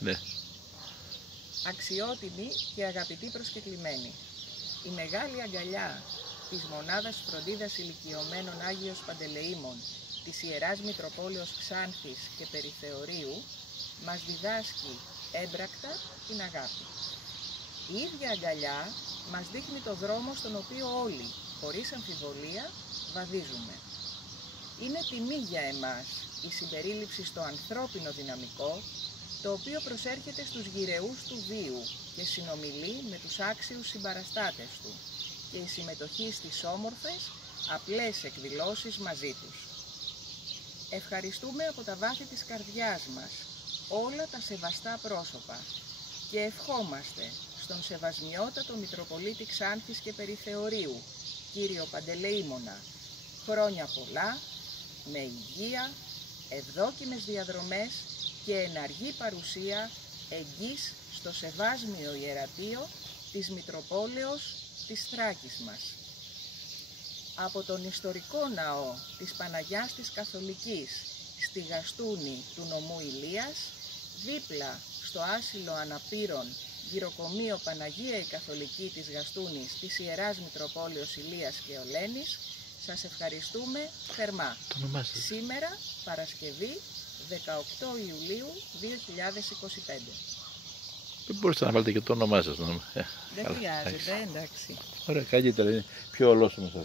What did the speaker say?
Ναι. Αξιότιμοι και αγαπητοί προσκεκλημένοι, η μεγάλη αγκαλιά της Μονάδας Φροντίδας Ηλικιωμένων Άγιος Παντελεήμων της Ιεράς Μητροπόλεως Ξάνθης και Περιθεωρίου μας διδάσκει έμπρακτα την αγάπη. Η ίδια αγκαλιά μας δείχνει το δρόμο στον οποίο όλοι, χωρίς αμφιβολία, βαδίζουμε. Είναι τιμή για εμάς η συμπερίληψη στο ανθρώπινο δυναμικό, το οποίο προσέρχεται στους γυρεούς του βίου και συνομιλεί με τους άξιους συμπαραστάτες του και η συμμετοχή στις όμορφες, απλές εκδηλώσεις μαζί τους. Ευχαριστούμε από τα βάθη της καρδιάς μας όλα τα σεβαστά πρόσωπα και ευχόμαστε στον Σεβασμιότατο Μητροπολίτη Ξάνθης και Περιθεωρίου, κύριο Παντελεήμονα, χρόνια πολλά, με υγεία, ευδόκιμες διαδρομές και εναργή παρουσία εγγύς στο Σεβάσμιο Ιερατείο της Μητροπόλεως της Θράκης μας. Από τον ιστορικό ναό της Παναγιάς της Καθολικής στη Γαστούνη του νομού Ηλίας, δίπλα στο άσυλο αναπήρων γυροκομείο Παναγία η Καθολική της Γαστούνης της Ιεράς Μητροπόλεως Ηλίας και Ολένης, σας ευχαριστούμε θερμά. Σήμερα, Παρασκευή, 18 Ιουλίου 2025. Δεν μπορείτε να βάλετε και το όνομά σας. Δεν χρειάζεται, εντάξει. Ωραία, καλύτερα, είναι πιο ολόσωμο.